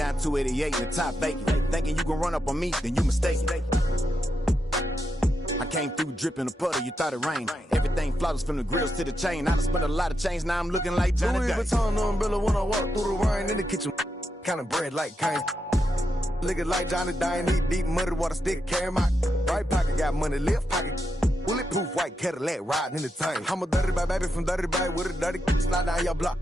down 288 in the top vacant. Thinking you gon' run up on me, then you mistaken. I came through dripping a puddle, you thought it rained. Everything flawless from the grills to the chain. I done spent a lot of change, now I'm looking like Johnny Day. Louis Vuitton the umbrella when I walk through the rain. In the kitchen, kind of bread like Kane. Looking like Johnny Dane, need deep muddy water stick, carry my right pocket, got money, left pocket. Bulletproof white Cadillac, riding in the tank. I'm a dirty bag baby from dirty bag with a dirty slide down your block.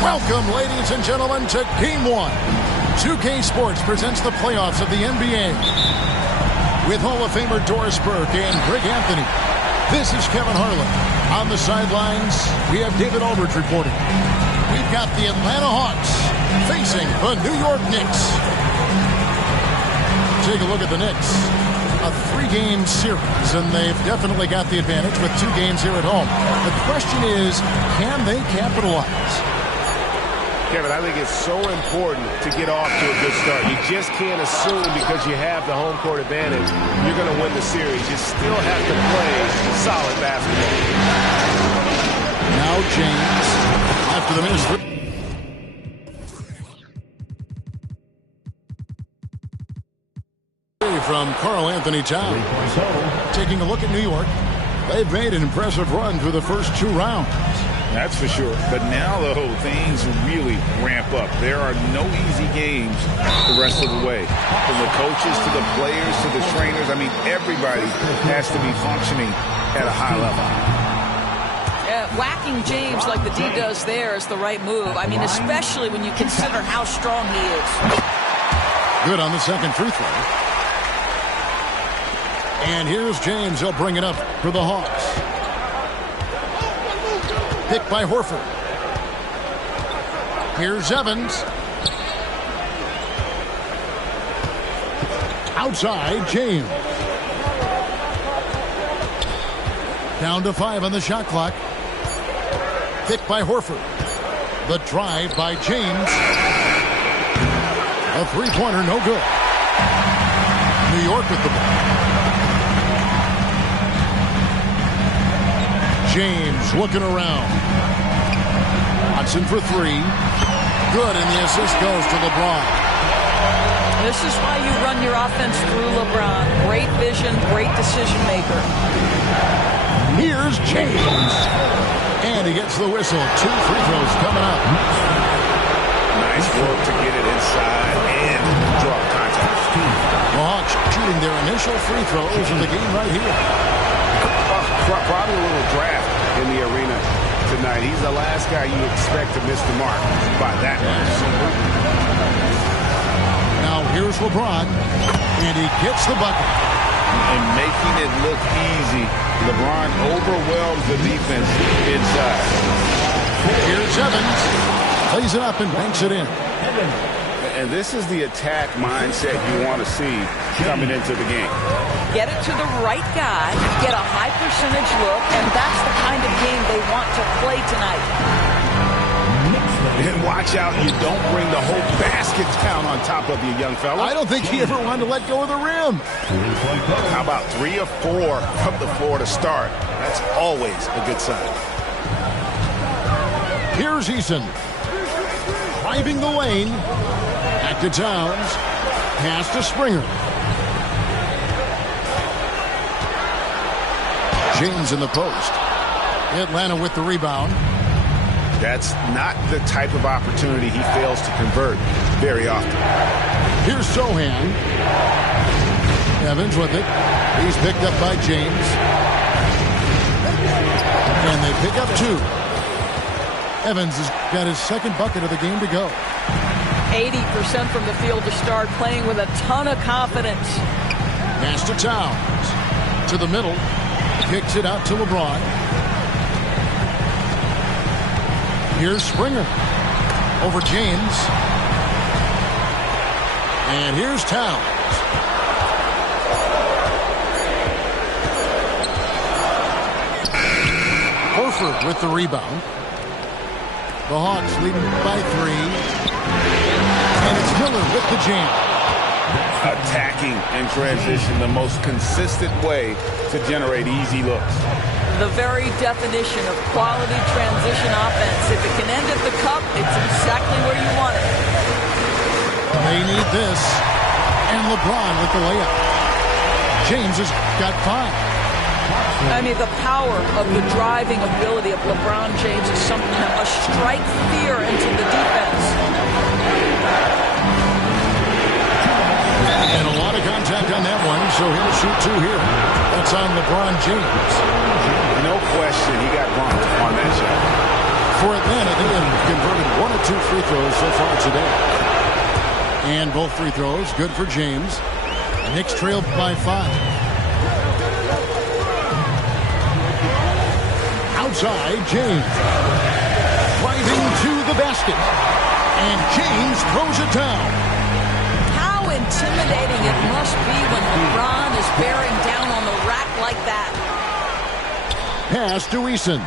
Welcome, ladies and gentlemen, to Game 1. 2K Sports presents the playoffs of the NBA. With Hall of Famer Doris Burke and Greg Anthony. This is Kevin Harlan. On the sidelines, we have David Aldridge reporting. We've got the Atlanta Hawks facing the New York Knicks. Take a look at the Knicks. A 3-game series, and they've definitely got the advantage with 2 games here at home. The question is, can they capitalize? Kevin, I think it's so important to get off to a good start. You just can't assume because you have the home court advantage, you're going to win the series. You still have to play solid basketball. Now James, after the miss. From Karl Anthony Towns. Taking a look at New York. They've made an impressive run through the first 2 rounds. That's for sure. But now, though, things really ramp up. There are no easy games the rest of the way. From the coaches to the players to the trainers, I mean, everybody has to be functioning at a high level. Whacking James like the D does there is the right move. I mean, especially when you consider how strong he is. Good on the second free throw. And here's James. He'll bring it up for the Hawks. Picked by Horford. Here's Evans. Outside, James. Down to 5 on the shot clock. Picked by Horford. The drive by James. A three-pointer, no good. New York with the ball. James looking around. Hudson for 3. Good, and the assist goes to LeBron. This is why you run your offense through LeBron. Great vision, great decision maker. Here's James. And he gets the whistle. 2 free throws coming up. Nice work to get it inside and draw contact. The Hawks shooting their initial free throws in the game right here. Probably a little draft in the arena tonight. He's the last guy you expect to miss the mark by that much. Now here's LeBron, and he gets the bucket. And making it look easy, LeBron overwhelms the defense inside. Here's Evans. Plays it up and banks it in. And this is the attack mindset you want to see coming into the game. Get it to the right guy, get a high percentage look, and that's the kind of game they want to play tonight. And watch out you don't bring the whole basket down on top of you, young fella. I don't think he ever wanted to let go of the rim. How about 3 or 4 from the floor to start? That's always a good sign. Here's Eason. Driving the lane. Back to Towns. Pass to Springer. James in the post. Atlanta with the rebound. That's not the type of opportunity he fails to convert very often. Here's Sohan. Evans with it. He's picked up by James. And they pick up 2. Evans has got his second bucket of the game to go. 80% from the field to start, playing with a ton of confidence. Pass to Towns. To the middle. Kicks it out to LeBron. Here's Springer. Over James. And here's Towns. Horford with the rebound. The Hawks leading by 3. And it's Miller with the jam. Attacking in transition, the most consistent way to generate easy looks. The very definition of quality transition offense. If it can end at the cup, it's exactly where you want it. They need this. And LeBron with the layup. James has got 5. I mean, the power of the driving ability of LeBron James is something that must strike fear into the defense. And a lot of contact on that one, so he'll shoot 2 here. That's on LeBron James. No question he got bumped on that shot. For Atlanta, they have converted 1 of 2 free throws so far today. And both free throws good for James. Knicks trailed by 5. Outside, James. Driving to the basket. And James throws it down. How intimidating it must be when LeBron is bearing down on the rack like that. Pass to Eason.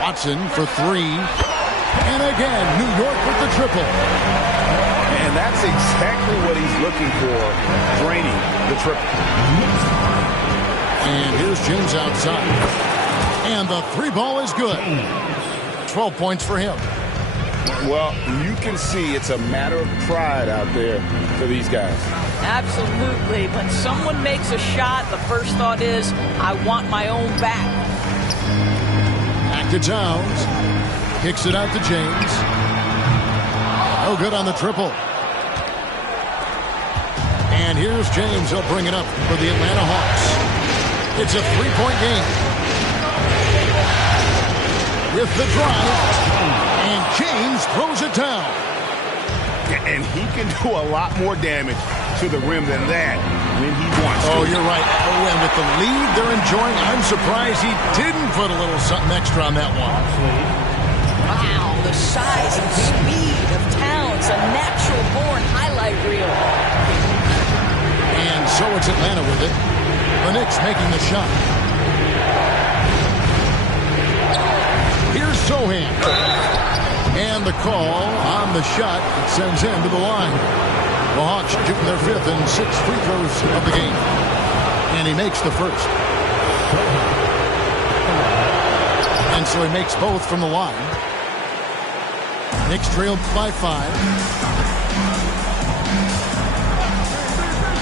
Watson for 3. And again, New York with the triple. And that's exactly what he's looking for, draining the triple. And here's James outside. And the 3 ball is good. 12 points for him. Well, you can see it's a matter of pride out there for these guys. Absolutely. When someone makes a shot, the first thought is, I want my own back. Back to Towns. Kicks it out to James. No good on the triple. And here's James. He'll bring it up for the Atlanta Hawks. It's a 3-point game. With the drive. And James throws it down. And he can do a lot more damage to the rim than that when he wants to. Oh, you're right. Oh, and with the lead they're enjoying, I'm surprised he didn't put a little something extra on that one. Wow, the size and speed of Towns, a natural-born highlight reel. And so it's Atlanta with it. The Knicks making the shot. Here's Sohan. And the call on the shot sends him to the line. The Hawks shooting their 5th and 6th free throws of the game. And he makes the first. And so he makes both from the line. Knicks trailed by 5.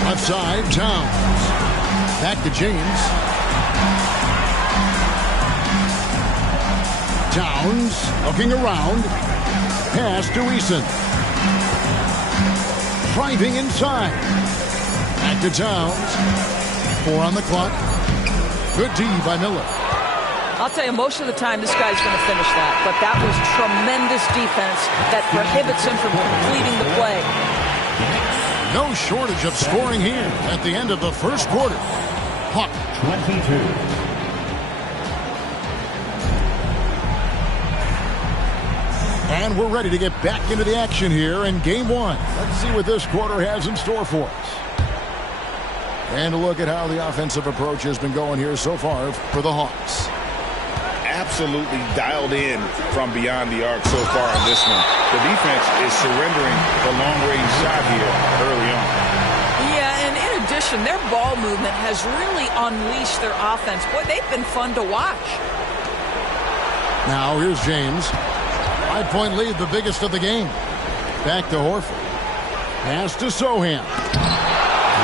Left side, Towns. Back to James. Towns looking around. Pass to Eason. Driving inside. Back to Towns. 4 on the clock. Good D by Miller. I'll tell you, most of the time this guy's going to finish that. But that was tremendous defense that prohibits him from completing the play. No shortage of scoring here at the end of the first quarter. Hawk. 22. And we're ready to get back into the action here in game 1. Let's see what this quarter has in store for us. And a look at how the offensive approach has been going here so far for the Hawks. Absolutely dialed in from beyond the arc so far in this one. The defense is surrendering the long-range shot here early on. Yeah, and in addition, their ball movement has really unleashed their offense. Boy, they've been fun to watch. Now here's James. 5-point lead, the biggest of the game. Back to Horford. Pass to Sohan.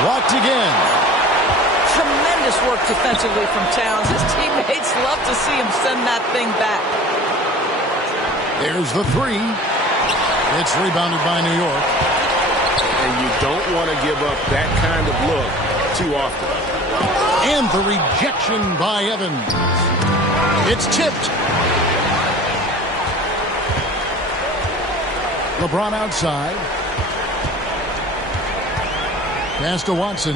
Blocked again. Tremendous work defensively from Towns. His teammates love to see him send that thing back. There's the 3. It's rebounded by New York. And you don't want to give up that kind of look too often. And the rejection by Evans. It's tipped. LeBron outside. Pass to Watson.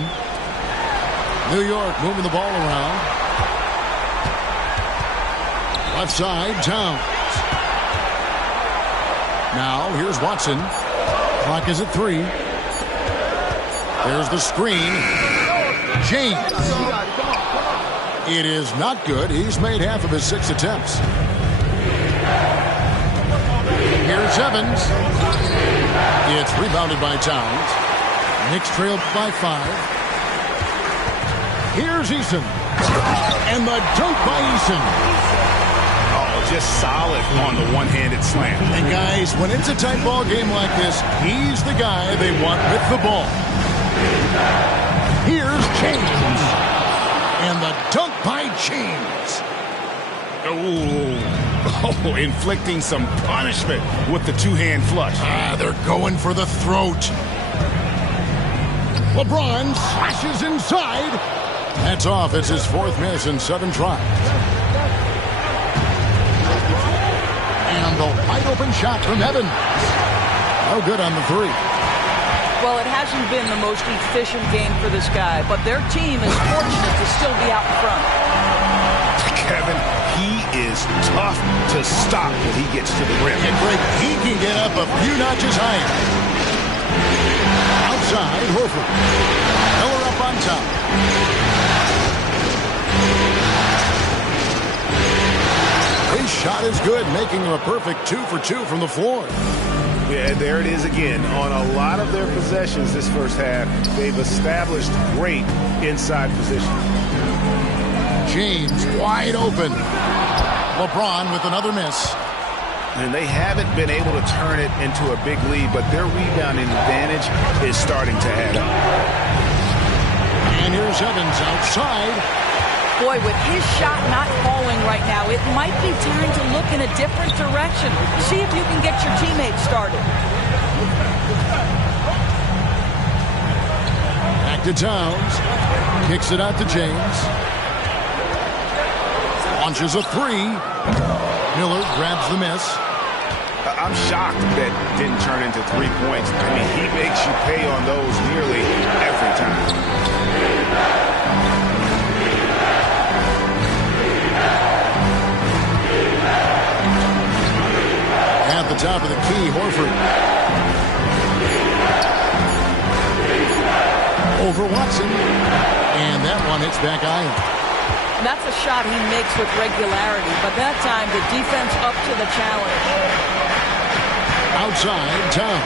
New York moving the ball around. Left side, Towns. Now, here's Watson. Clock is at 3. There's the screen. James. It is not good. He's made half of his 6 attempts. Here's Evans. It's rebounded by Towns. Knicks trailed by 5. Here's Eason. And the dunk by Eason. Oh, just solid on the one-handed slam. And guys, when it's a tight ball game like this, he's the guy they want with the ball. Here's James. And the dunk by James. Oh, inflicting some punishment with the two-hand flush. They're going for the throat. LeBron slashes inside. That's off. It's his 4th miss in 7 tries. And the wide-open shot from Evans. No good on the 3. Well, it hasn't been the most efficient game for this guy, but their team is fortunate to still be out in front. Kevin, he is tough to stop when he gets to the rim. And Greg, he can get up a few notches higher. Outside, Horford. Miller up on top. His shot is good, making him a perfect 2 for 2 from the floor. Yeah, there it is again. On a lot of their possessions this first half, they've established great inside position. James wide open. LeBron with another miss. And they haven't been able to turn it into a big lead, but their rebounding advantage is starting to add up. And here's Evans outside. Boy, with his shot not falling right now, it might be time to look in a different direction. See if you can get your teammates started. Back to Towns. Kicks it out to James. Launches a 3. Miller grabs the miss. I'm shocked that didn't turn into 3 points. I mean, he makes you pay on those nearly every time. At the top of the key, Horford. Over Watson. And that one hits back iron. That's a shot he makes with regularity, but that time the defense up to the challenge. Outside, Towns.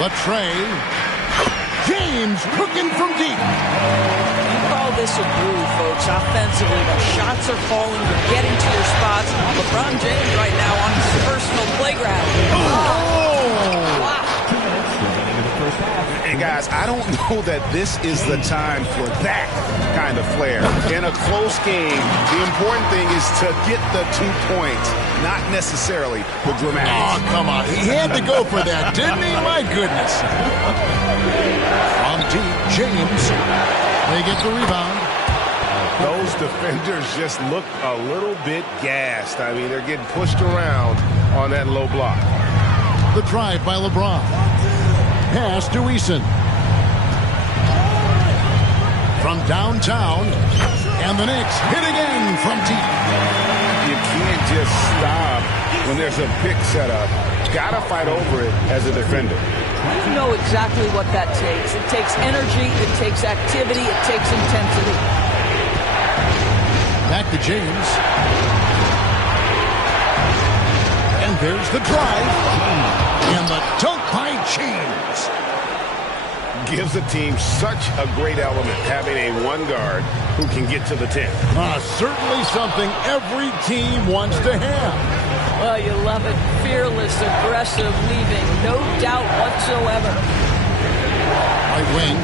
The tray. James cooking from deep. You call call this a groove, folks, offensively. When shots are falling, you're getting to your spots. LeBron James right now on his personal playground. Wow. And guys, I don't know that this is the time for that kind of flair. In a close game, the important thing is to get the 2 points, not necessarily the dramatics. Oh, come on. He had to go for that, didn't he? My goodness. From deep, James. They get the rebound. Those defenders just look a little bit gassed. I mean, they're getting pushed around on that low block. The drive by LeBron. Pass to Eason. From downtown. And the Knicks hit again from deep. You can't just stop when there's a pick set up. Got to fight over it as a defender. You know exactly what that takes. It takes energy, it takes activity, it takes intensity. Back to James. And there's the drive. And the dunk by James. Gives the team such a great element, having a one guard who can get to the 10. Certainly something every team wants to have. Well, you love it. Fearless, aggressive, leaving no doubt whatsoever. Right wing.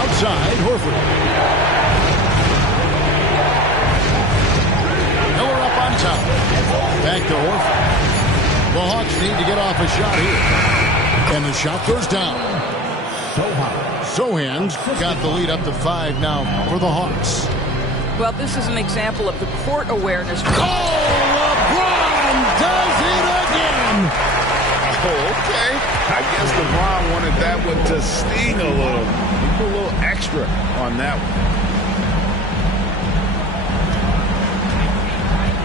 Outside, Horford. Miller up on top. Back to Horford. The Hawks need to get off a shot here. And the shot goes down. Sohan's got the lead up to 5 now for the Hawks. Well, this is an example of the court awareness. LeBron does it again! Oh, okay. I guess LeBron wanted that one to sting a little. He put a little extra on that one.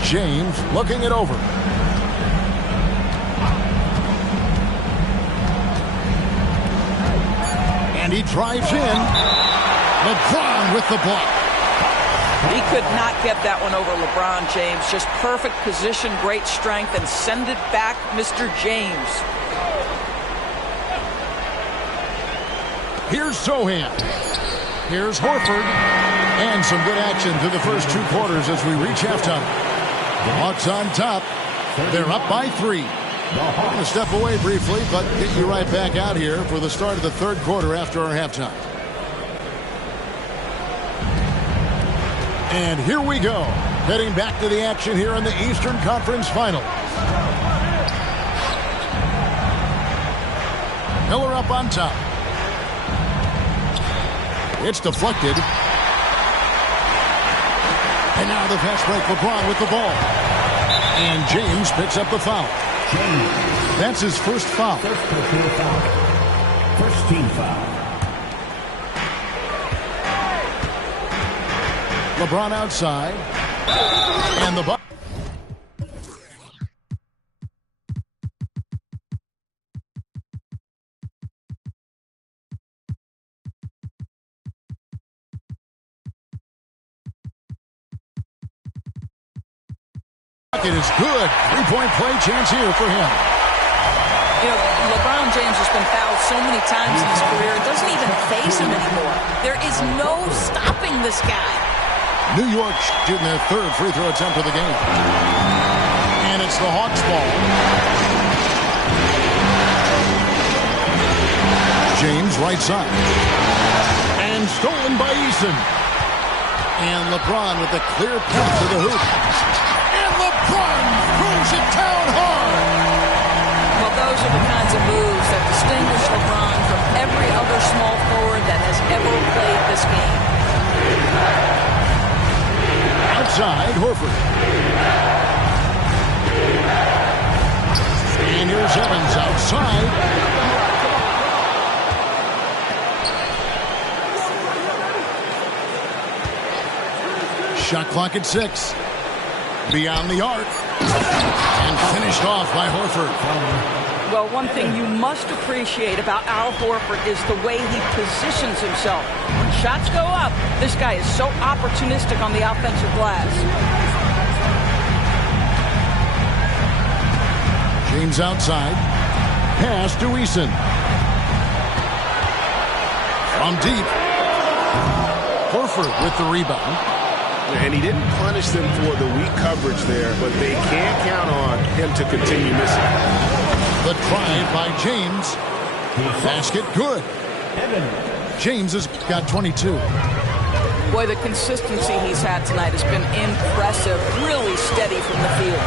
James looking it over. And he drives in. LeBron with the block. He could not get that one over LeBron James. Just perfect position, great strength, and send it back, Mr. James. Here's Sohan. Here's Horford. And some good action through the first 2 quarters as we reach halftime. The Hawks on top. They're up by 3. I'm going to step away briefly, but get you right back out here for the start of the 3rd quarter after our halftime. And here we go. Heading back to the action here in the Eastern Conference Finals. Miller up on top. It's deflected. And now the fast break. LeBron with the ball. And James picks up the foul. That's his first foul. First team foul. LeBron outside. And the bucket. It is good. 3-point play chance here for him. You know, LeBron James has been fouled so many times in his career, it doesn't even faze him anymore. There is no stopping this guy. New York shooting their 3rd free throw attempt of the game. And it's the Hawks ball. James right side. And stolen by Eason. And LeBron with a clear path to the hoop. And LeBron throws it down hard. Well, those are the kinds of moves that distinguish LeBron from every other small forward that has ever played this game. Outside, Horford. And here's Evans outside. Shot clock at 6. Beyond the arc. And finished off by Horford. Well, one thing you must appreciate about Al Horford is the way he positions himself. When shots go up, this guy is so opportunistic on the offensive glass. James outside. Pass to Eason. From deep. Horford with the rebound. And he didn't punish them for the weak coverage there, but they can't count on him to continue missing. The drive by James. Basket good. James has got 22. Boy, the consistency he's had tonight has been impressive. Really steady from the field.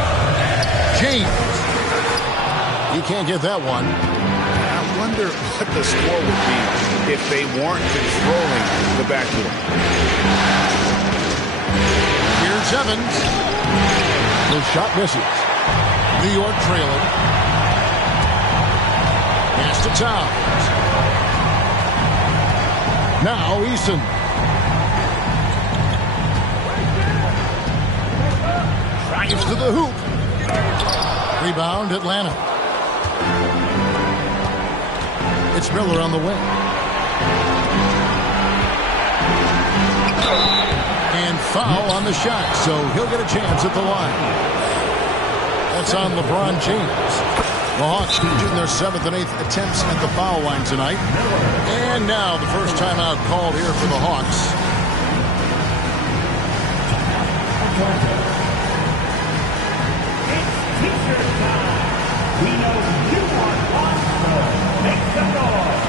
James. You can't get that one. I wonder what the score would be if they weren't controlling the backcourt. Here's Evans. The shot misses. New York trailing. Pass to Towns. Now Eason. Drives to the hoop. Rebound Atlanta. It's Miller on the wing. And foul on the shot, so he'll get a chance at the line. That's on LeBron James. The Hawks shooting their 7th and 8th attempts at the foul line tonight. And now the first timeout called here for the Hawks. It's T-shirt time. We know you want one, so make some noise.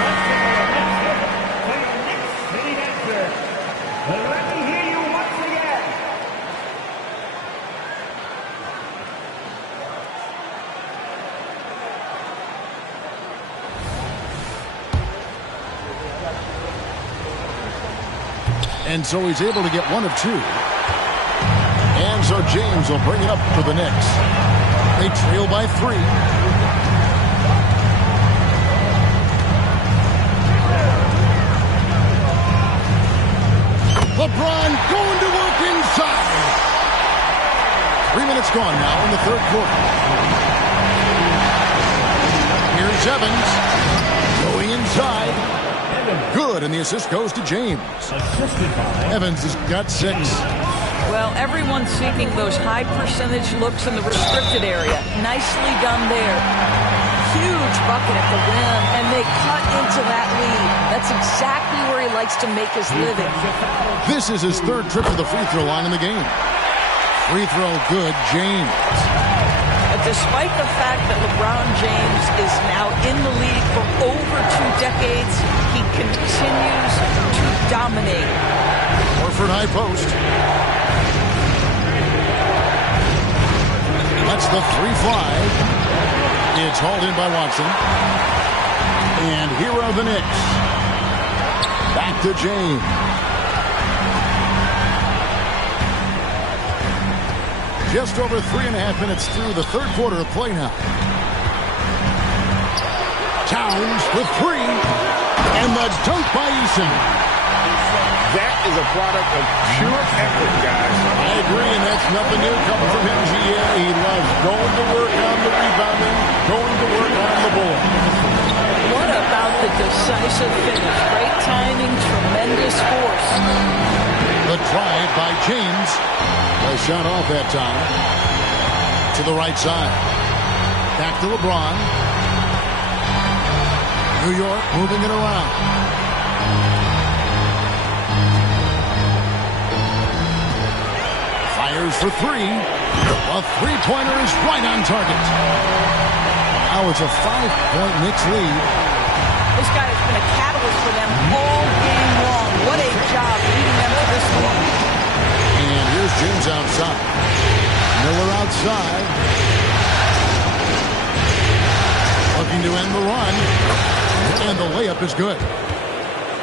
Let's take a next hit for your next city dancer. Let me hear you once again. And so he's able to get one of two. And so James will bring it up for the Knicks. They trail by 3. LeBron going to work inside. 3 minutes gone now in the third quarter. Here's Evans going inside. Good, and the assist goes to James. Evans has got 6. Well, everyone's seeking those high percentage looks in the restricted area. Nicely done there. Huge bucket at the rim, and they cut into that lead. That's exactly where he likes to make his living. This is his 3rd trip to the free throw line in the game. Free throw good, James. But despite the fact that LeBron James is now in the league for over 2 decades, he continues to dominate. Horford high post. That's the 3 fly. It's hauled in by Watson. And here are the Knicks. Back to James. Just over 3.5 minutes through the third quarter of play now. Towns with 3. And the dunk by Eason. That is a product of pure effort, guys. I agree, and that's nothing new coming from him. He loves going to work on the rebounding, going to work on the board. What about the decisive finish? Great timing, tremendous force. The drive by James. A shot off that time. To the right side. Back to LeBron. New York moving it around. Fires for 3. A 3-pointer is right on target. Now it's a 5-point Knicks lead. This guy has been a catalyst for them all game long. What a job leading them to this lead. And here's James outside. Miller outside. Looking to end the run. And the layup is good.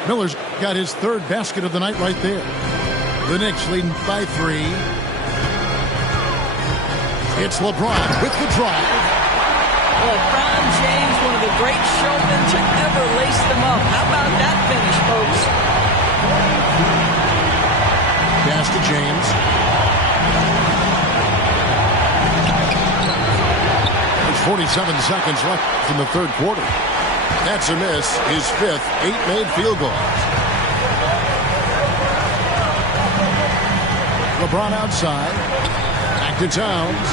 Miller's got his 3rd basket of the night right there. The Knicks leading by 3. It's LeBron with the drive. LeBron James, one of the great showmen to ever lace them up. How about that finish, folks? Pass to James. There's 47 seconds left in the third quarter. That's a miss. His 5th 8-made field goal. LeBron outside. Back to Towns.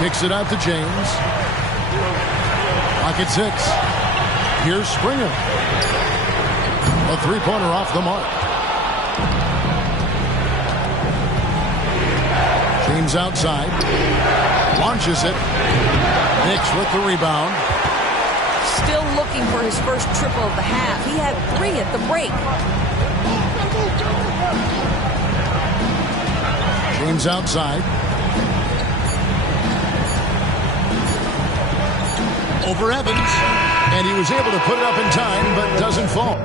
Kicks it out to James. Pocket 6. Here's Springer. A three-pointer off the mark. James outside. Launches it. Knicks with the rebound. Still looking for his first triple of the half. He had 3 at the break. James outside. Over Evans. And he was able to put it up in time, but doesn't fall.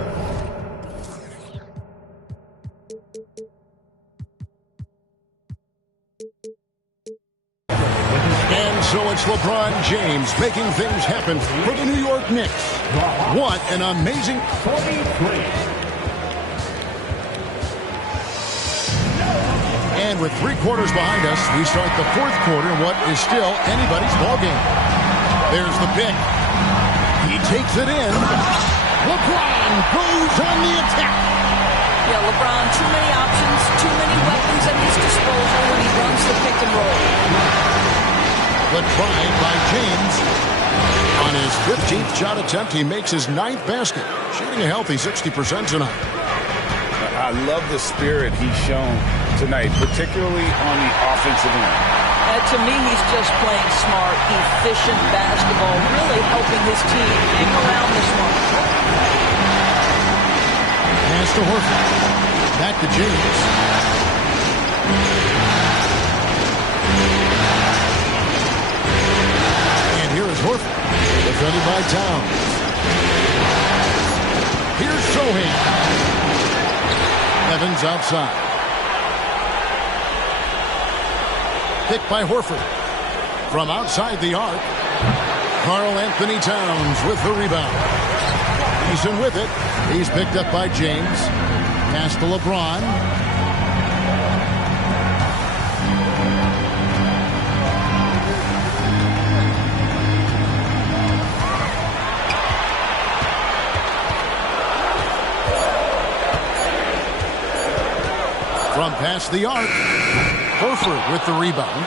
And so it's LeBron James making things happen for the New York Knicks. What an amazing... 43. And with 3 quarters behind us, we start the 4th quarter in what is still anybody's ballgame. There's the pick. He takes it in. LeBron goes on the attack. Yeah, LeBron, too many options, too many weapons at his disposal when he runs the pick and roll. But tried by James. On his 15th shot attempt, he makes his 9th basket, shooting a healthy 60% tonight. I love the spirit he's shown tonight, particularly on the offensive end. To me, he's just playing smart, efficient basketball, really helping his team hang around this one. Pass to Horford. Back to James. And here is Horford, defended by Towns. Here's Sohan. Evans outside. Pick by Horford. From outside the arc, Karl Anthony Towns with the rebound. He's in with it. He's picked up by James. Pass to LeBron. From past the arc, Horford with the rebound.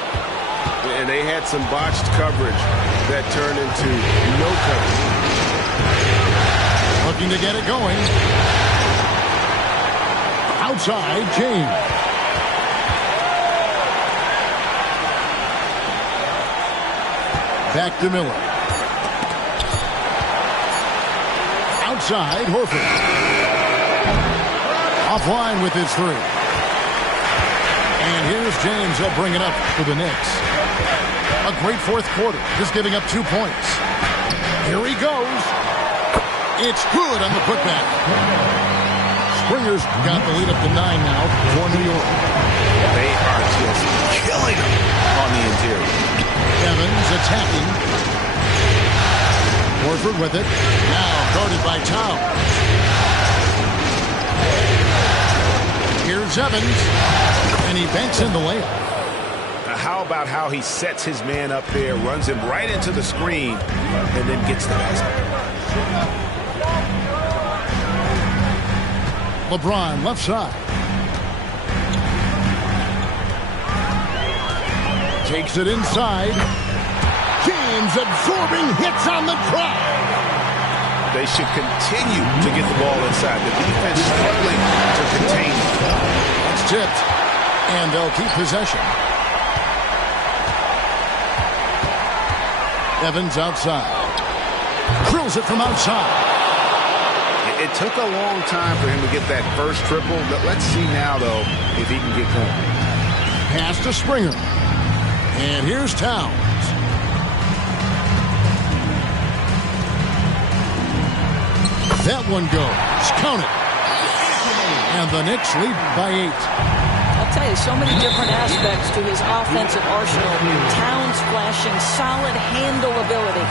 And they had some botched coverage that turned into no coverage. Looking to get it going. Outside, James. Back to Miller. Outside, Horford. Offline with his 3. And here's James. He'll bring it up for the Knicks. A great 4th quarter. Just giving up 2 points. Here he goes. It's good on the putback. Springer's got the lead up to 9 now for New York. They are just killing him on the interior. Evans attacking. Horford with it. Now guarded by Towns. Here's Evans. And he banks in the layup. How about how he sets his man up there, runs him right into the screen, and then gets the basket. LeBron left side. Takes it inside. James absorbing hits on the drive. They should continue to get the ball inside. The defense struggling to contain it. It's tipped, and they'll keep possession. Evans outside. Drills it from outside. It took a long time for him to get that first triple. Let's see now, though, if he can get going. Pass to Springer. And here's Towns. That one goes. Count it. And the Knicks lead by 8. I'll tell you, so many different aspects to his offensive arsenal. Towns flashing solid handle ability.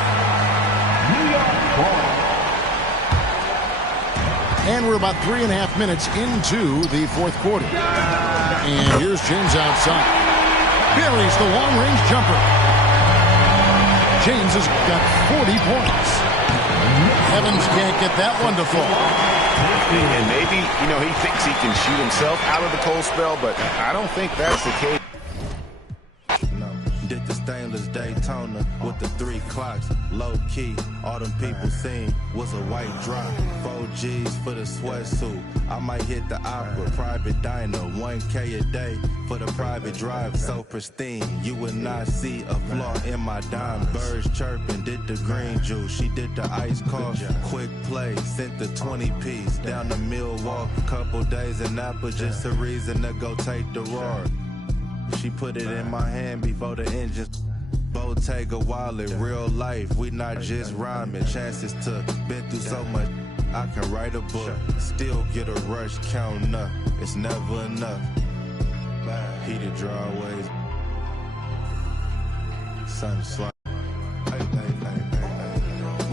And we're about 3.5 minutes into the 4th quarter. And here's James outside. Buries the long-range jumper. James has got 40 points. Evans can't get that one to fall. And maybe, he thinks he can shoot himself out of the cold spell, but I don't think that's the case. No. stainless Daytona with the 3 clocks. Low key, all them people seen was a white drop. 4 G's for the sweatsuit. I might hit the opera, private diner, 1K a day for the private drive. So pristine, you would not see a flaw in my diamonds. Birds chirping, did the green juice. She did the ice coffee. Quick play, sent the 20-piece down to Milwaukee. Couple days in Napa, just a reason to go take the roar. She put it in my hand before the engine. Bottega wallet, real life, we not just rhyming. Chances to been through so much, I can write a book. Still get a rush counting up, it's never enough. Heated drawways, sun slide.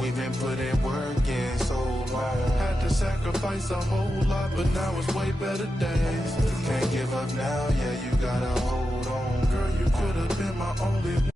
We've been putting work in so long. Had to sacrifice a whole lot, but now it's way better days. Can't give up now, yeah, you gotta hold on. Girl, you could have been my only one.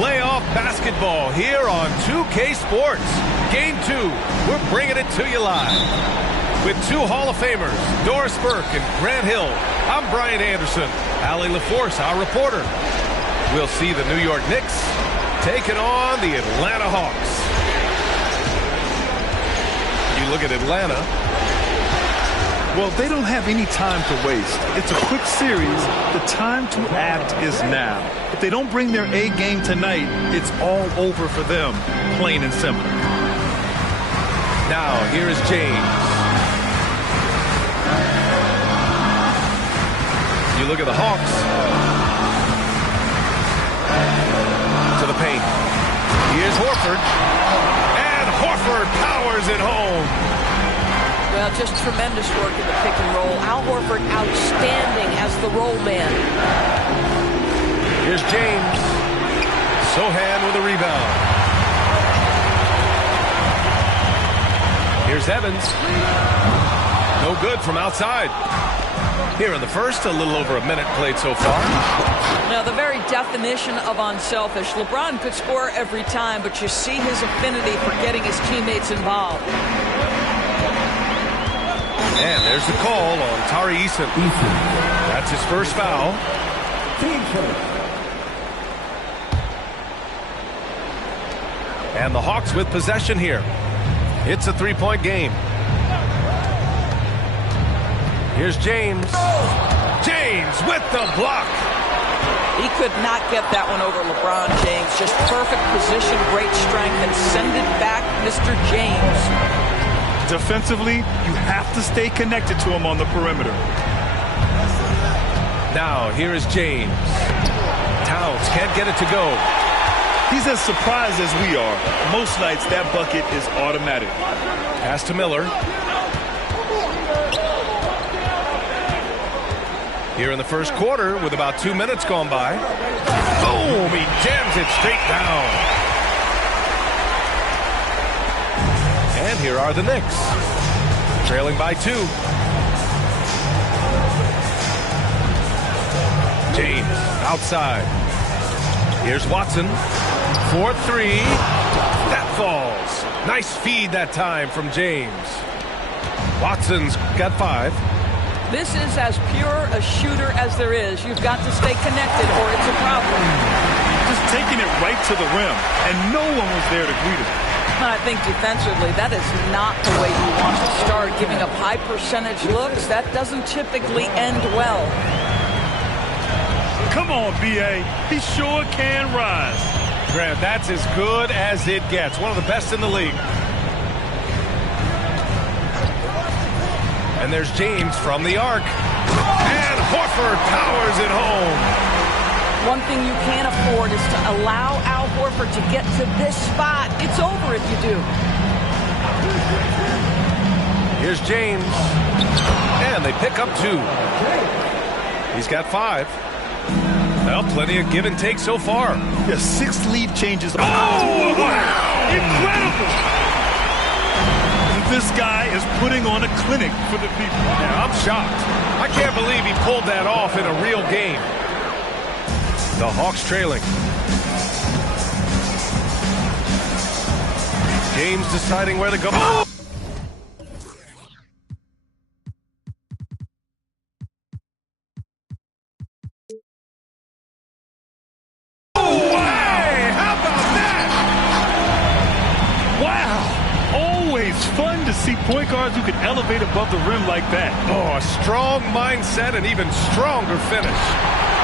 Playoff basketball here on 2K Sports. Game 2, we're bringing it to you live. With 2 Hall of Famers, Doris Burke and Grant Hill, I'm Brian Anderson. Allie LaForce, our reporter. We'll see the New York Knicks taking on the Atlanta Hawks. You look at Atlanta. Well, they don't have any time to waste. It's a quick series. The time to act is now. If they don't bring their A game tonight, it's all over for them, plain and simple. Now, here is James. You look at the Hawks. To the paint. Here's Horford. And Horford powers it home. Well, just tremendous work in the pick and roll. Al Horford outstanding as the roll man. Here's James. Sohan with a rebound. Here's Evans. No good from outside. Here in the first, a little over a minute played so far. Now, the very definition of unselfish. LeBron could score every time, but you see his affinity for getting his teammates involved. And there's the call on Tari Eason. That's his first foul. And the Hawks with possession here. It's a 3-point game. Here's James. James with the block. He could not get that one over LeBron James. Just perfect position, great strength, and send it back, Mr. James. Defensively, you have to stay connected to him on the perimeter. Now, here is James. Towns can't get it to go. He's as surprised as we are. Most nights, that bucket is automatic. Pass to Miller. Here in the first quarter, with about 2 minutes gone by. Boom! He jams it straight down. And here are the Knicks, trailing by 2. James outside. Here's Watson. 4-3. That falls. Nice feed that time from James. Watson's got 5. This is as pure a shooter as there is. You've got to stay connected or it's a problem. Just taking it right to the rim, and no one was there to greet him. I think defensively, that is not the way you want to start. Giving up high percentage looks, that doesn't typically end well. Come on, B.A. He sure can rise. Grant, that's as good as it gets. One of the best in the league. And there's James from the arc. And Horford powers it home. One thing you can't afford is to allow Al Horford to get to this spot. It's over if you do. Here's James. And they pick up 2. He's got 5. Well, plenty of give and take so far. Yeah, 6 lead changes. Oh, wow! Incredible! This guy is putting on a clinic for the people. Yeah, I'm shocked. I can't believe he pulled that off in a real game. The Hawks trailing. James deciding where to go. Oh! Fun to see point guards who can elevate above the rim like that. Oh, a strong mindset and even stronger finish.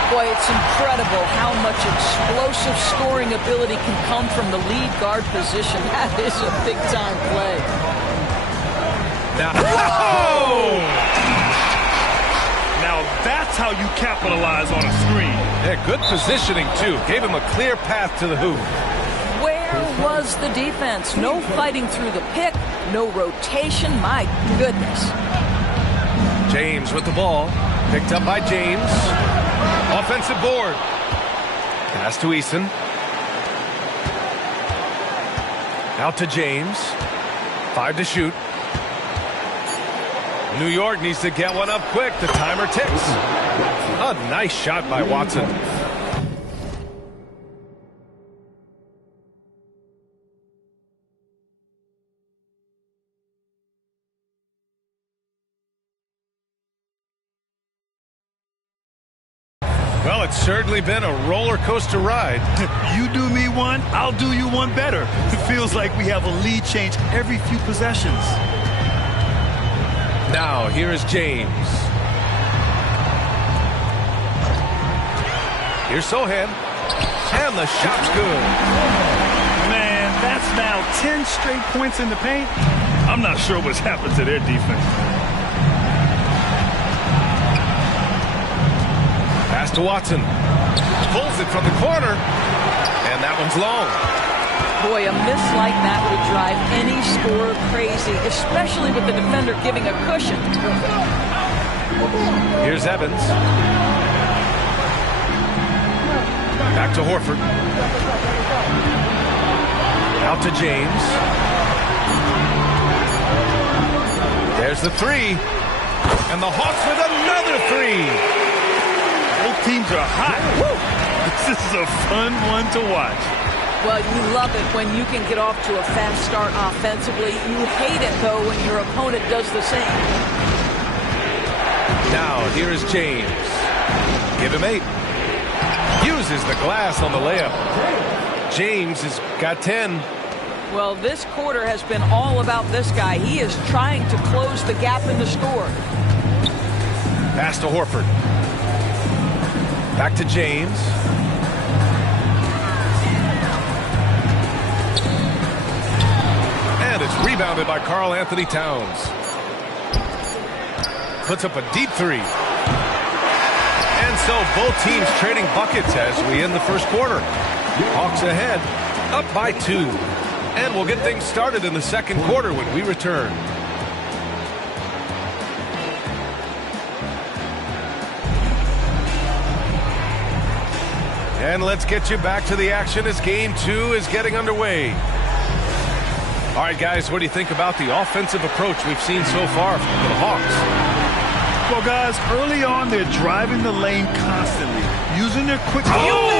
Boy, it's incredible how much explosive scoring ability can come from the lead guard position. That is a big-time play. Now, whoa! Now that's how you capitalize on a screen. Yeah, good positioning, too. Gave him a clear path to the hoop. Where was the defense? No fighting through the pick, no rotation. My goodness. James with the ball. Picked up by James. Offensive board. Pass to Eason. Out to James. 5 to shoot. New York needs to get one up quick. The timer ticks. A nice shot by Watson. Well, it's certainly been a roller coaster ride. You do me one, I'll do you one better. It feels like we have a lead change every few possessions. Now, here is James. Here's Sohan. And the shot's good. Man, that's now 10 straight points in the paint. I'm not sure what's happened to their defense. Pass to Watson. Pulls it from the corner. And that one's long. Boy, a miss like that would drive any scorer crazy, especially with the defender giving a cushion. Here's Evans. Back to Horford. Out to James. There's the 3. And the Hawks with another 3. Both teams are hot. Woo! This is a fun one to watch. Well, you love it when you can get off to a fast start offensively. You hate it, though, when your opponent does the same. Now, here is James. Give him 8. Uses the glass on the layup. James has got 10. Well, this quarter has been all about this guy. He is trying to close the gap in the score. Pass to Horford. Back to James. And it's rebounded by Karl Anthony Towns. Puts up a deep three. And so both teams trading buckets as we end the first quarter. Hawks ahead, up by 2. And we'll get things started in the second quarter when we return. And let's get you back to the action as Game 2 is getting underway. All right, guys, what do you think about the offensive approach we've seen so far from the Hawks? Well, guys, early on, they're driving the lane constantly, using their quick... Oh!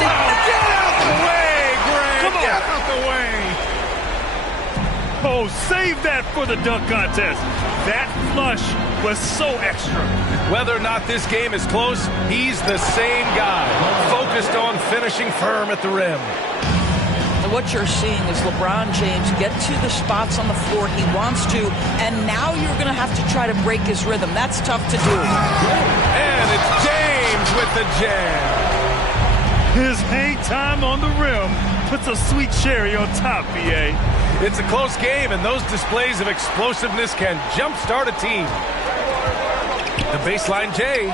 Get out the way, Greg! Come on. Get out the way! Oh, save that for the dunk contest. That flush was so extra. Whether or not this game is close, he's the same guy, focused on finishing firm at the rim. And what you're seeing is LeBron James get to the spots on the floor he wants to, and now you're going to have to try to break his rhythm. That's tough to do. And it's James with the jam. His hang time on the rim puts a sweet cherry on top, BA. It's a close game, and those displays of explosiveness can jumpstart a team. The baseline J.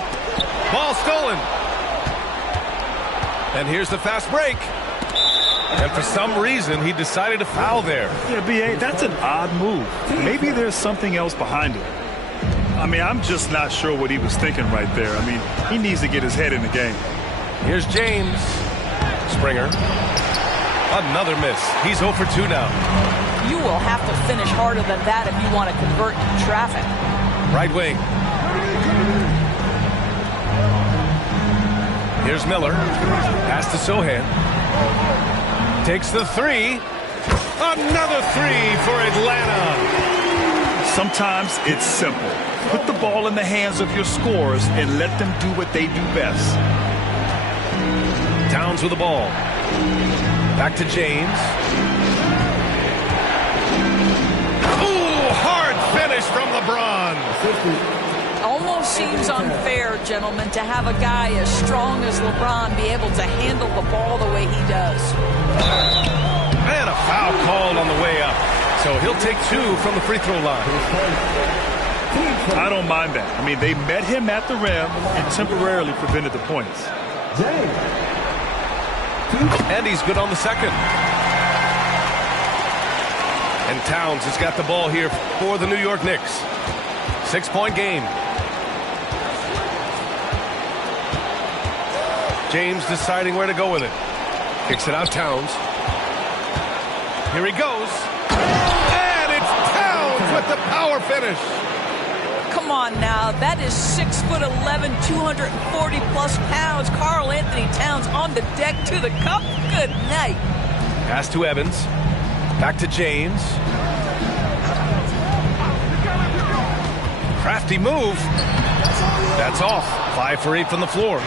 Ball stolen. And here's the fast break. And for some reason, he decided to foul there. Yeah, BA, that's an odd move. Maybe there's something else behind it. I mean, I'm just not sure what he was thinking right there. I mean, he needs to get his head in the game. Here's James. Springer. Another miss. He's 0 for 2 now. You will have to finish harder than that if you want to convert into traffic. Right wing. Here's Miller. Pass to Sohan. Takes the 3. Another 3 for Atlanta. Sometimes it's simple. Put the ball in the hands of your scorers and let them do what they do best. Towns with the ball. Back to James. Ooh, hard finish from LeBron. Almost seems unfair, gentlemen, to have a guy as strong as LeBron be able to handle the ball the way he does. And a foul called on the way up. So he'll take 2 from the free throw line. I don't mind that. I mean, they met him at the rim and temporarily prevented the points. And he's good on the second. And Towns has got the ball here for the New York Knicks. 6-point game. James deciding where to go with it. Kicks it out, Towns. Here he goes. And it's Towns with the power finish. Come on now, that is 6'11", 240-plus pounds. Karl Anthony Towns on the deck to the cup. Good night. Pass to Evans. Back to James. Crafty move. That's off. 5 for 8 from the floor.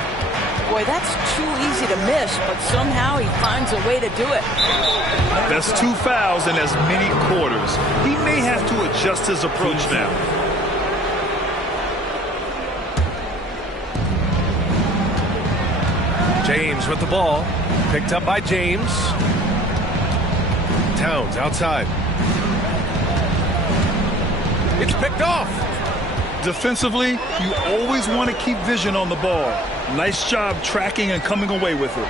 Boy, that's too easy to miss, but somehow he finds a way to do it. That's 2 fouls in as many quarters. He may have to adjust his approach now. James with the ball. Picked up by James. Towns outside. It's picked off. Defensively, you always want to keep vision on the ball. Nice job tracking and coming away with it.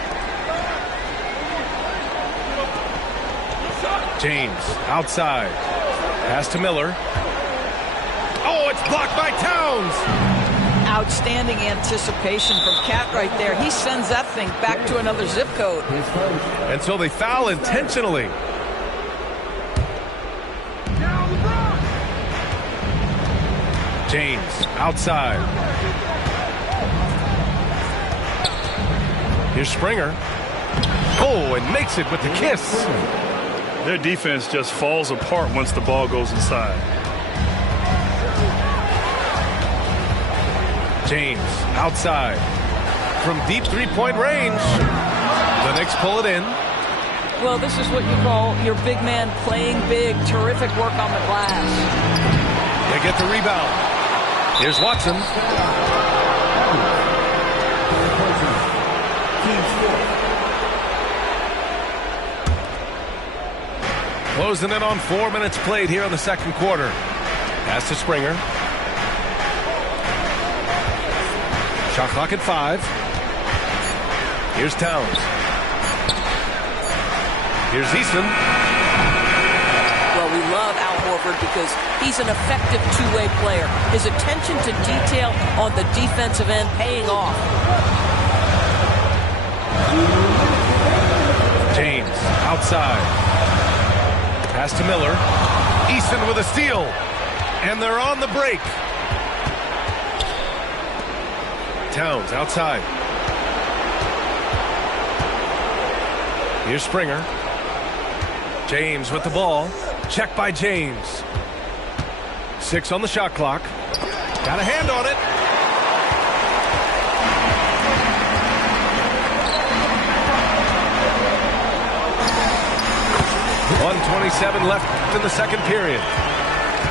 James outside. Pass to Miller. Oh, it's blocked by Towns. Outstanding anticipation from Cat right there. He sends that thing back to another zip code. And so they foul intentionally. James outside. Here's Springer. Oh, and makes it with the kiss. Their defense just falls apart once the ball goes inside. James outside. From deep three-point range. The Knicks pull it in. Well, this is what you call your big man playing big. Terrific work on the glass. They get the rebound. Here's Watson. Closing in on 4 minutes played here in the second quarter. Pass to Springer. Shot clock at 5. Here's Towns. Here's Easton. Well, we love Al Horford because he's an effective two-way player. His attention to detail on the defensive end paying off. James outside. Pass to Miller. Easton with a steal. And they're on the break. Towns outside. Here's Springer. James with the ball. Check by James. 6 on the shot clock. Got a hand on it. .127 left in the second period.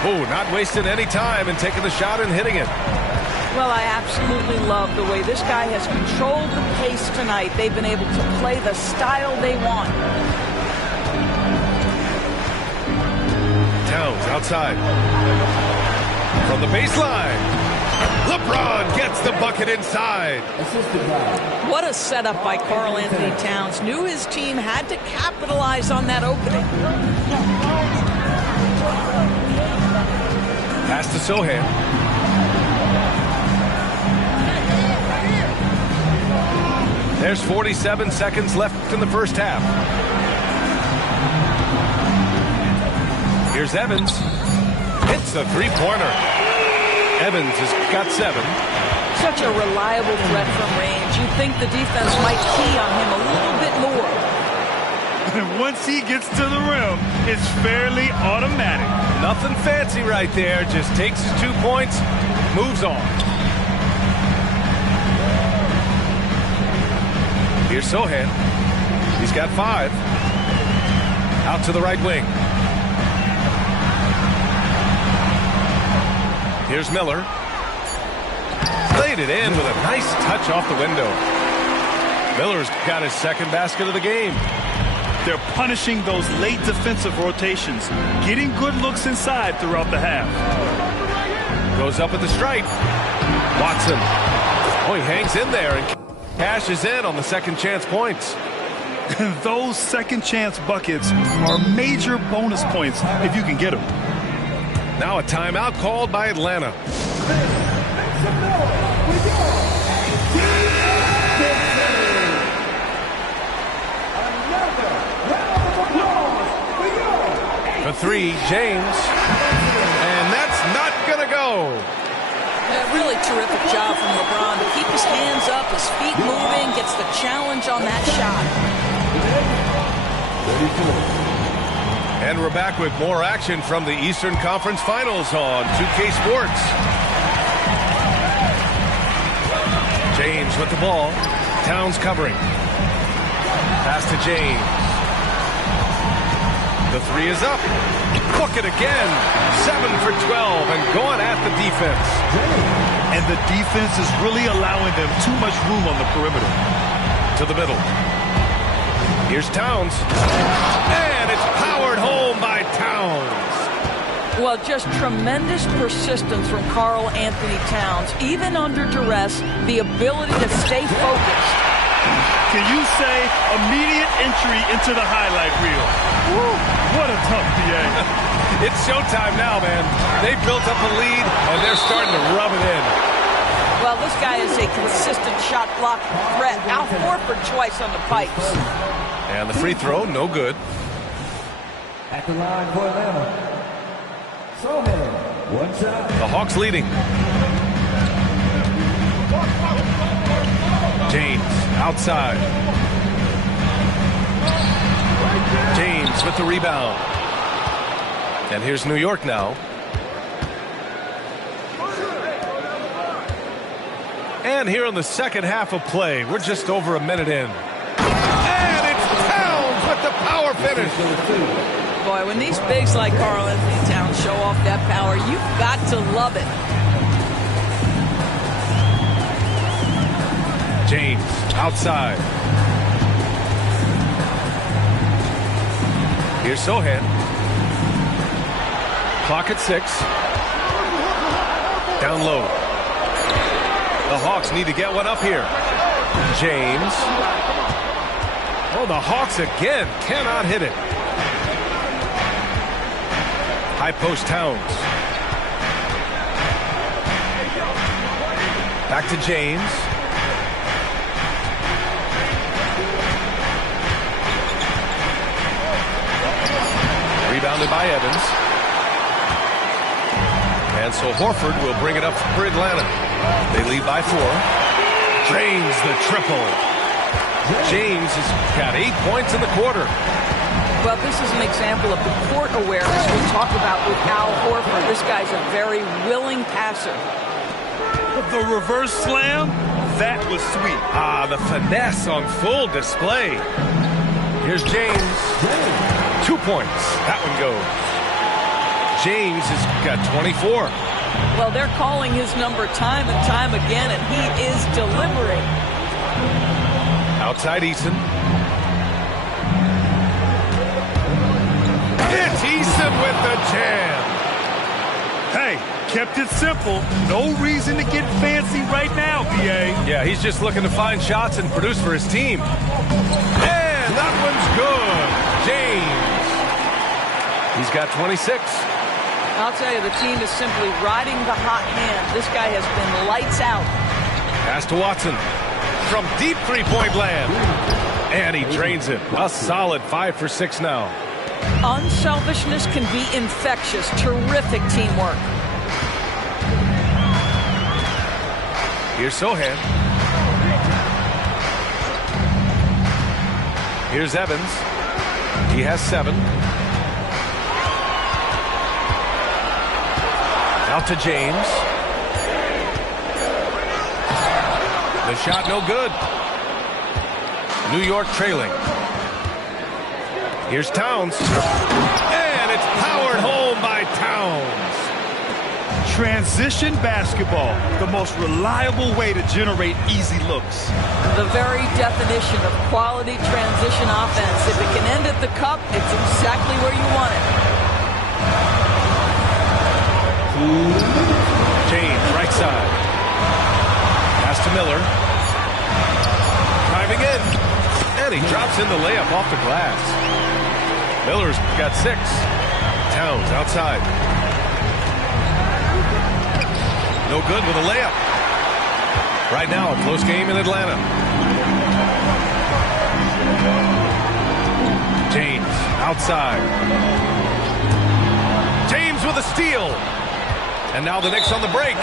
Oh, not wasting any time and taking the shot and hitting it. Well, I absolutely love the way this guy has controlled the pace tonight. They've been able to play the style they want. Towns outside. From the baseline. LeBron gets the bucket inside. What a setup by Karl Anthony Towns. Knew his team had to capitalize on that opening. Pass to Sohan. There's 47 seconds left in the first half. Here's Evans. Hits the three-pointer. Evans has got 7. Such a reliable threat from range. You'd think the defense might key on him a little bit more. Once he gets to the rim, it's fairly automatic. Nothing fancy right there. Just takes his 2 points, moves on. Here's Sohan. He's got 5. Out to the right wing. Here's Miller. Laid it in with a nice touch off the window. Miller's got his second basket of the game. They're punishing those late defensive rotations, getting good looks inside throughout the half. Goes up at the stripe. Watson. Oh, he hangs in there and cashes in on the second chance points. Those second chance buckets are major bonus points if you can get them. Now a timeout called by Atlanta. For 3, James. And that's not going to go. A really terrific job from LeBron to keep his hands up, his feet moving, gets the challenge on that shot. And we're back with more action from the Eastern Conference Finals on 2K Sports. James with the ball. Towns covering. Pass to James. The 3 is up. Book it again. 7 for 12 and going at the defense. And the defense is really allowing them too much room on the perimeter. To the middle. Here's Towns. And it's powered home by Towns. Well, just tremendous persistence from Karl Anthony Towns. Even under duress, the ability to stay focused. Can you say immediate entry into the highlight reel? Woo, what a tough PA. It's showtime now, man. They've built up a lead, and they're starting to rub it in. Well, this guy is a consistent shot blocking threat. Al Horford twice on the pipes. And the free throw, no good. At the line for Atlanta. Sohan, 1 shot. The Hawks leading. James outside. James with the rebound. And here's New York now. And here in the second half of play, we're just over a minute in. And it's Towns with the power finish. Boy, when these bigs like Karl Anthony Towns show off that power, you've got to love it. James outside. Here's Sohan. Clock at 6. Down low. The Hawks need to get one up here. James. Oh, the Hawks again cannot hit it. High post Towns. Back to James. Rebounded by Evans. And so Horford will bring it up for Atlanta. They lead by 4. Drains the triple. James has got 8 points in the quarter. Well, this is an example of the court awareness we talk about with Al Horford. This guy's a very willing passer. The reverse slam, that was sweet. Ah, the finesse on full display. Here's James. 2 points. That one goes. James has got 24. Well, they're calling his number time and time again, and he is delivering. Outside Eason. It's Eason with the jam. Hey, kept it simple. No reason to get fancy right now, BA. Yeah, he's just looking to find shots and produce for his team. And that one's good. James. He's got 26. I'll tell you, the team is simply riding the hot hand. This guy has been lights out. Pass to Watson from deep three-point land. And he drains it. A solid 5 for 6 now. Unselfishness can be infectious. Terrific teamwork. Here's Sohan. Here's Evans. He has 7. Out to James. The shot no good. New York trailing. Here's Towns. And it's powered home by Towns. Transition basketball, the most reliable way to generate easy looks. The very definition of quality transition offense. If it can end at the cup, it's exactly where you want it. James, right side. Pass to Miller. Driving in. And he drops in the layup off the glass. Miller's got 6. Towns outside. No good with a layup. Right now, a close game in Atlanta. James outside. James with a steal. And now the Knicks on the break.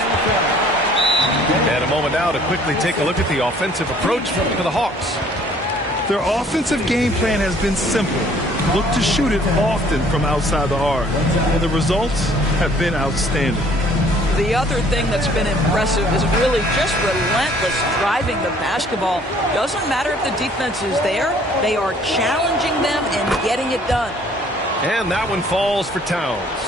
And a moment now to quickly take a look at the offensive approach for the Hawks. Their offensive game plan has been simple. Look to shoot it often from outside the arc. And the results have been outstanding. The other thing that's been impressive is really just relentless driving the basketball. Doesn't matter if the defense is there. They are challenging them and getting it done. And that one falls for Towns.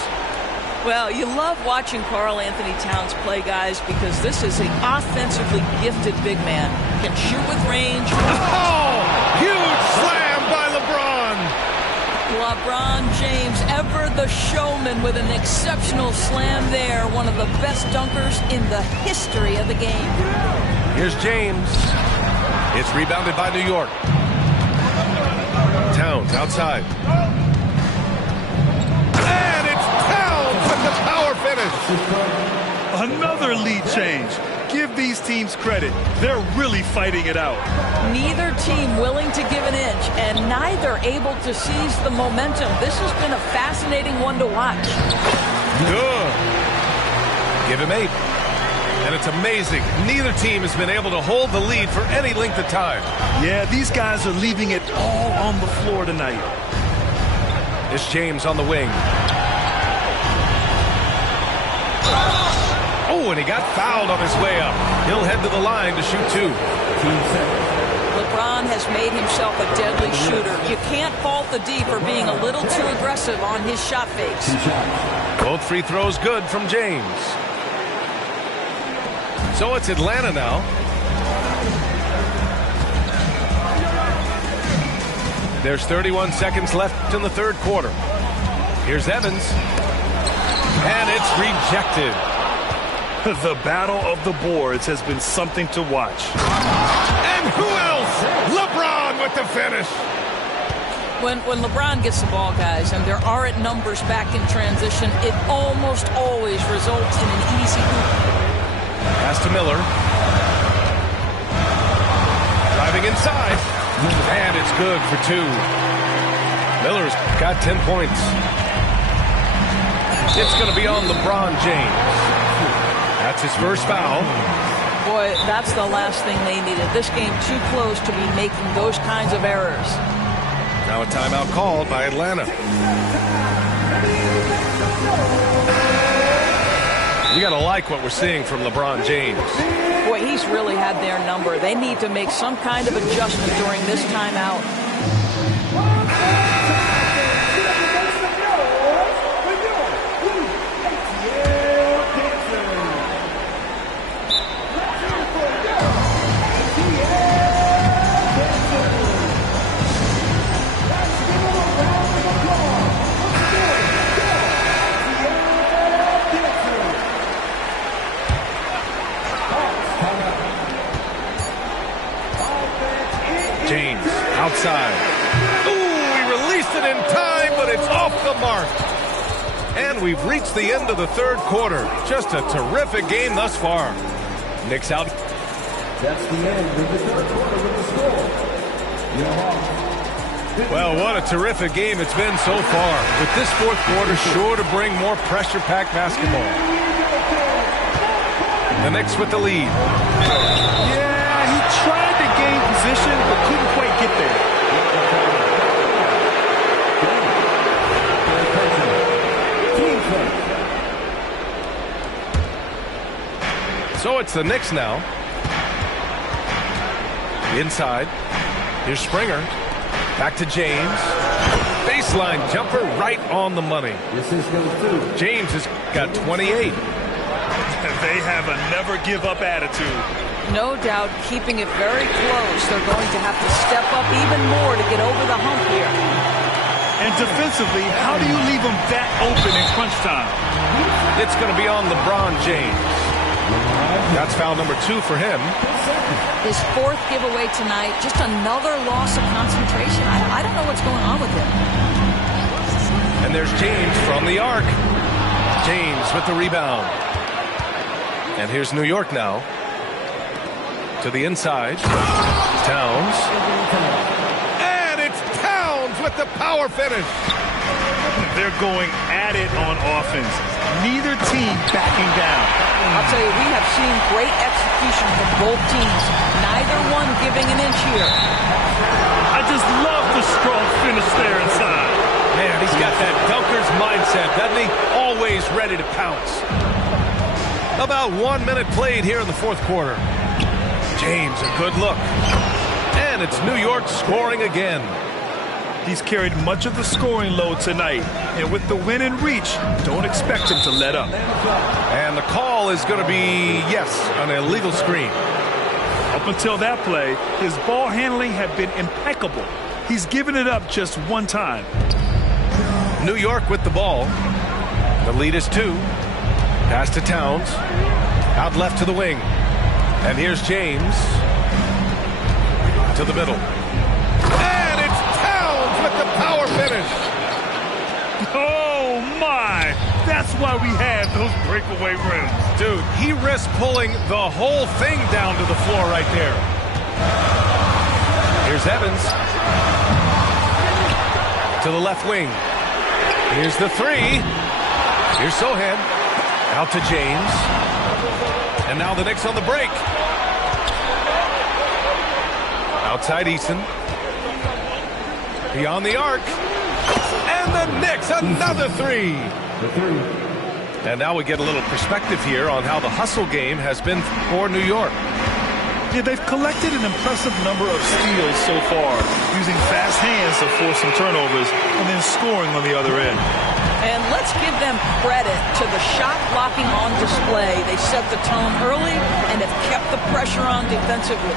Well, you love watching Karl Anthony Towns play, guys, because this is an offensively gifted big man. Can shoot with range. Oh! Huge slam by LeBron! LeBron James, ever the showman, with an exceptional slam there. One of the best dunkers in the history of the game. Here's James. It's rebounded by New York. Towns outside. And it's Towns with the power finish. Another lead change. Give these teams credit. They're really fighting it out. Neither team willing to give an inch, and neither able to seize the momentum. This has been a fascinating one to watch. Good. Give him 8. And it's amazing. Neither team has been able to hold the lead for any length of time. Yeah, these guys are leaving it all on the floor tonight. It's James on the wing. Oh, and he got fouled on his way up. He'll head to the line to shoot 2. LeBron has made himself a deadly shooter. You can't fault the D for being a little too aggressive on his shot fakes. Both free throws good from James. So it's Atlanta now. There's 31 seconds left in the third quarter. Here's Evans. And it's rejected. The battle of the boards has been something to watch. And who else? LeBron with the finish. When LeBron gets the ball, guys, and there aren't numbers back in transition, it almost always results in an easy hoop. Pass to Miller. Driving inside. And it's good for 2. Miller's got 10 points. It's going to be on LeBron James. That's his first foul. Boy, that's the last thing they needed. This game too close to be making those kinds of errors. Now a timeout called by Atlanta. You got to like what we're seeing from LeBron James. Boy, he's really had their number. They need to make some kind of adjustment during this timeout. James outside. Ooh, he released it in time, but it's off the mark. And we've reached the end of the third quarter. Just a terrific game thus far. Knicks out. That's the end of the third quarter with the score. Well, what a terrific game it's been so far. With this fourth quarter sure to bring more pressure-packed basketball. The Knicks with the lead. Yeah, he tried to gain position, but couldn't quite get there. So it's the Knicks now. Inside. Here's Springer. Back to James. Baseline jumper right on the money. James has got 28. They have a never-give-up attitude. No doubt keeping it very close. They're going to have to step up even more to get over the hump here. And defensively, how do you leave them that open in crunch time? It's going to be on LeBron James. That's foul number 2 for him. His fourth giveaway tonight. Just another loss of concentration. I don't know what's going on with him. And there's James from the arc. James with the rebound. And here's New York now. To the inside. Towns. And it's Towns with the power finish. They're going at it on offense. Neither team backing down. I'll tell you, we have seen great execution from both teams. Neither one giving an inch here. I just love the strong finish there inside. Man, he's got that dunker's mindset, doesn't he? Always ready to pounce. About 1 minute played here in the fourth quarter. James, a good look. And it's New York scoring again. He's carried much of the scoring load tonight. And with the win in reach, don't expect him to let up. And the call is going to be, yes, an illegal screen. Up until that play, his ball handling had been impeccable. He's given it up just one time. New York with the ball. The lead is 2. Pass to Towns. Out left to the wing. And here's James. To the middle. And it's Towns with the power finish. Oh, my. That's why we have those breakaway rims. Dude, he risked pulling the whole thing down to the floor right there. Here's Evans. To the left wing. Here's the 3. Here's Sohan. Out to James. And now the Knicks on the break. Outside Eason. Beyond the arc. And the Knicks, another 3. And now we get a little perspective here on how the hustle game has been for New York. Yeah, they've collected an impressive number of steals so far, using fast hands to force some turnovers and then scoring on the other end. And let's give them credit to the shot blocking on display. They set the tone early and have kept the pressure on defensively.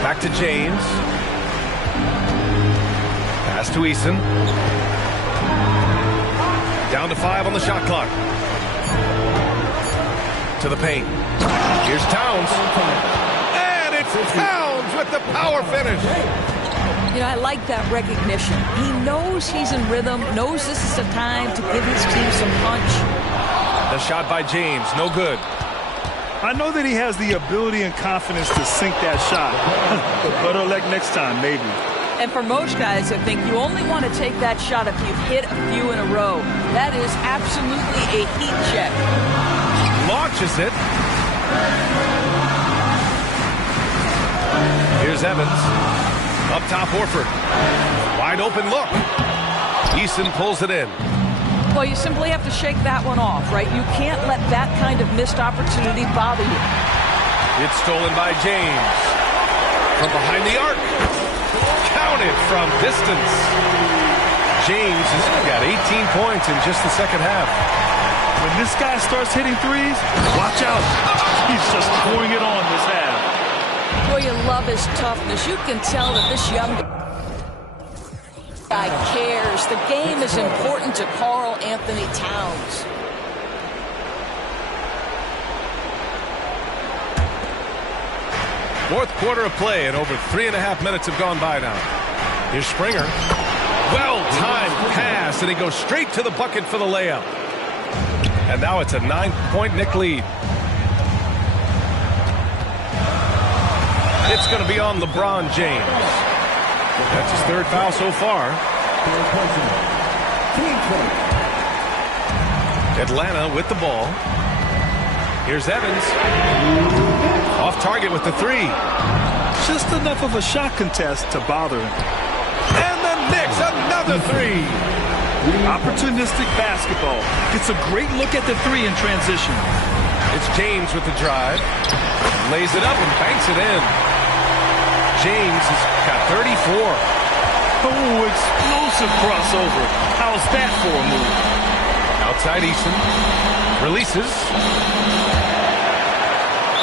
Back to James. Pass to Eason. Down to 5 on the shot clock. To the paint. Here's Towns. And it's Towns with the power finish. You know, I like that recognition. He knows he's in rhythm, knows this is the time to give his team some punch. The shot by James, no good. I know that he has the ability and confidence to sink that shot. Better luck next time, maybe. And for most guys, I think you only want to take that shot if you've hit a few in a row. That is absolutely a heat check. Launches it. Here's Evans. Up top, Horford. Wide open look. Eason pulls it in. Well, you simply have to shake that one off, right? You can't let that kind of missed opportunity bother you. It's stolen by James. From behind the arc. Counted from distance. James has got 18 points in just the second half. When this guy starts hitting threes, watch out. He's just pouring it on this half. Boy, you love his toughness. You can tell that this young guy cares. The game is important to Karl Anthony Towns. Fourth quarter of play, and over 3.5 minutes have gone by now. Here's Springer. Well-timed pass, and he goes straight to the bucket for the layup. And now it's a 9-point Knick lead. It's going to be on LeBron James. That's his third foul so far. Atlanta with the ball. Here's Evans. Off target with the three. Just enough of a shot contest to bother him. And the Knicks, another three. Opportunistic basketball. Gets a great look at the three in transition. It's James with the drive. Lays it up and banks it in. James has got 34. Oh, explosive crossover. How's that for a move? Outside Eason. Releases.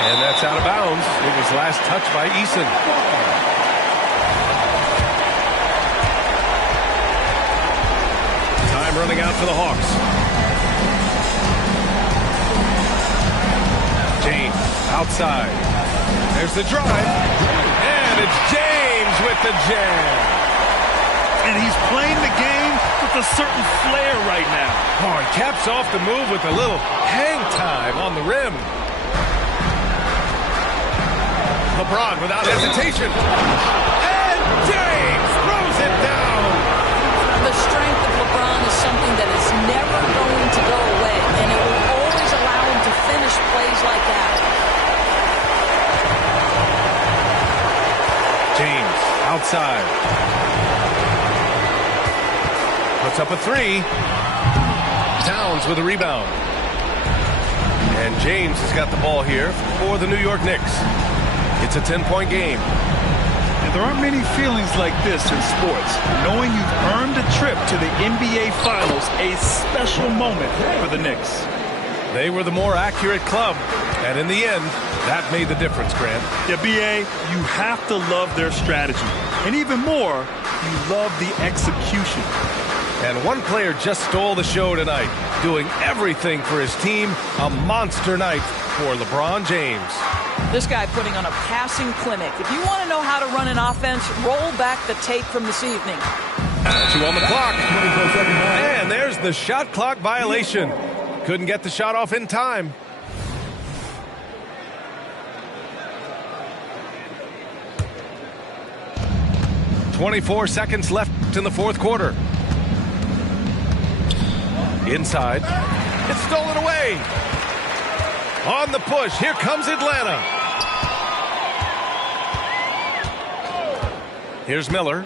And that's out of bounds. It was last touched by Eason. Time running out for the Hawks. James outside. There's the drive. And it's James with the jam. And he's playing the game with a certain flair right now. Oh, and caps off the move with a little hang time on the rim. LeBron without hesitation. And James throws it down. The strength of LeBron is something that is never going to go away, and it will always allow him to finish plays like that. James outside. Puts up a three. Towns with a rebound. And James has got the ball here for the New York Knicks. It's a 10-point game. And there aren't many feelings like this in sports. Knowing you've earned a trip to the NBA Finals, a special moment for the Knicks. They were the more accurate club. And in the end, that made the difference, Grant. Yeah, B.A., you have to love their strategy. And even more, you love the execution. And one player just stole the show tonight, doing everything for his team. A monster night for LeBron James. This guy putting on a passing clinic. If you want to know how to run an offense, roll back the tape from this evening. 2 on the clock. And there's the shot clock violation. Couldn't get the shot off in time. .24 seconds left in the fourth quarter. Inside. It's stolen away. On the push. Here comes Atlanta. Here's Miller.